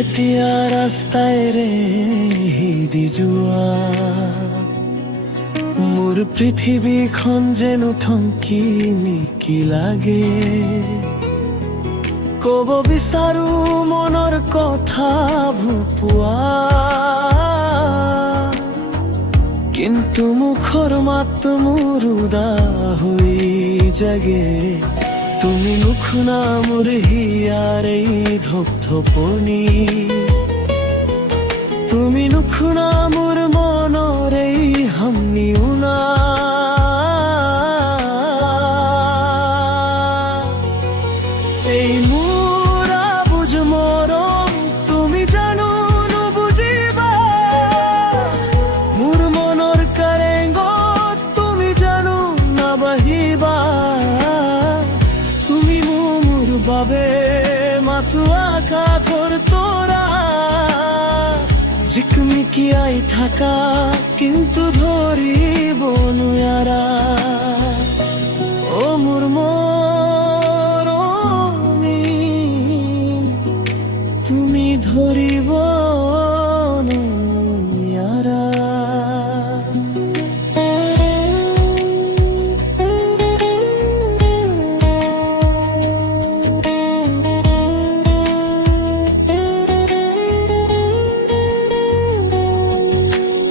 এতিয়া ৰাস্তাই ৰে দি যোৱা মোৰ পৃথিৱীখন যেন থমকি নিকি লাগে ক'ব বিচাৰো মনৰ কথাবোৰ পোৱা কিন্তু মুখৰ মাত মোৰ উদাহৈ জাগে তুমি নুশুনা মোৰ হিয়াৰ এই ধপধপনি তুমি নুশুনা মোৰ মনৰ এই হামনিউনা এই মোৰ আবুজ মৰম তুমি জানো নুবুজিবা মোৰ মনৰ কাৰেংগত তুমি জানো নাবাহিবা তুমি মোৰ বাবে মাথো আকাশৰ তৰা জিকমিকিয়াই থাকা কিন্তু ধৰিব নোৱাৰা ও মোৰ মৰমী তুমি ধৰিব নোৱাৰা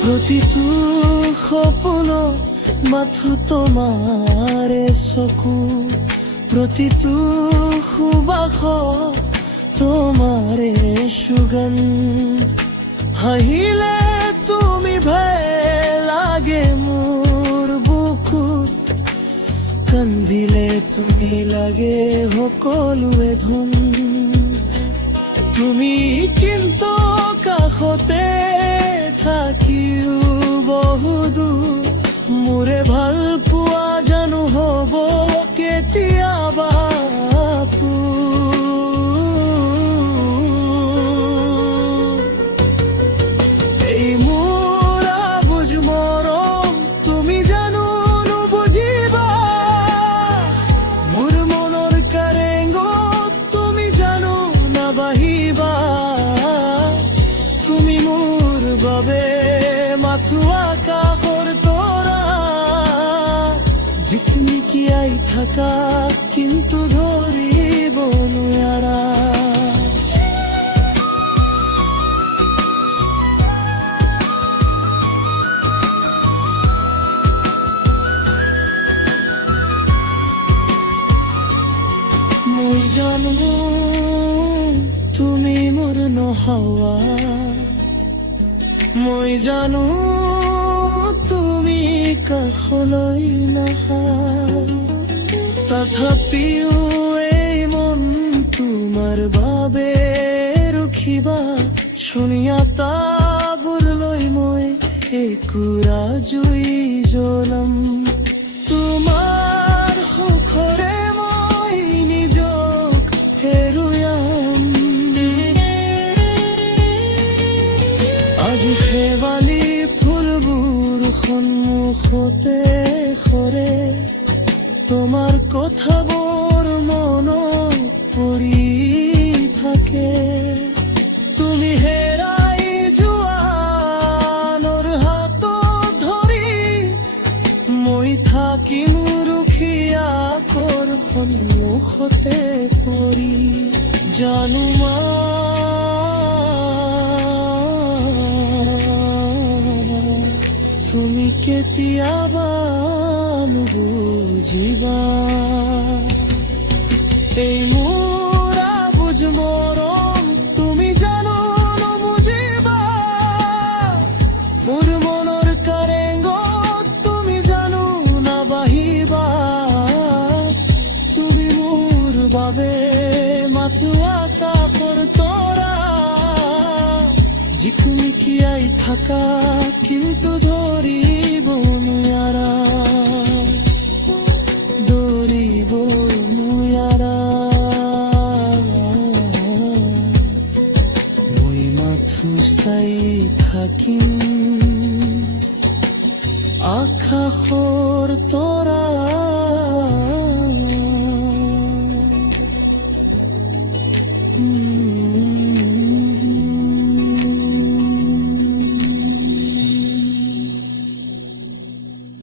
প্ৰতিটো সপোনত মাথো তোমাৰে চকু প্ৰতিটো সুবাসত তোমাৰে সুগন্ধ হাঁহিলে তুমি ভয় লাগে মোৰ বুকুত কান্দিলে তুমি লাগে সকলোৱে ধন তুমি কিন্তু কাষতে থাকিও বহুদূৰ মোৰে ভাল পোৱা জানো হ'ব কেতিয়াবা এই মোৰ আবুজ মৰম তুমি জানো নুবুজিবা মোৰ মনৰ কাৰেংগত তুমি জানো নাবাহিবা তুমি মোৰ বাবে মাথো আকাশৰ তৰা জিকমিকিয়াই থাকা কিন্তু ধৰিব নোৱাৰা মই জানো তুমি মোৰ নহৱা মই জানো তুমি কাষলৈ নাহা তথাপিও এই মন তোমাৰ বাবে ৰখিবা শূন্যতাবোৰ লৈ মই একুৰা জুই জ্বলাম তোমাৰ সুখৰে মই নিজক হেৰুৱাম আজি শেৱালি ফুলবোৰ সন্মুখতে সৰে তোমাৰ কথাবোৰ মনত পৰি থাকে তুমি হেৰাই যোৱানৰ হাতত ধৰি মই থাকিম ৰখীয়া কৰ সন্মুখতে পৰি জানো তুমি কেতিয়াবা নুবুজিবা এই মোৰ আবুজ মৰম তুমি জানো নুবুজিবা মোৰ মনৰ কাৰেংগত তুমি জানো নাবাহিবা তুমি মোৰ বাবে মাথো আকাশৰ তৰা জিকমিকিয়াই থাকা কিন্তু ধৰিব নোৱাৰা ধৰিব নোৱাৰা মই মাথো চাই থাকিম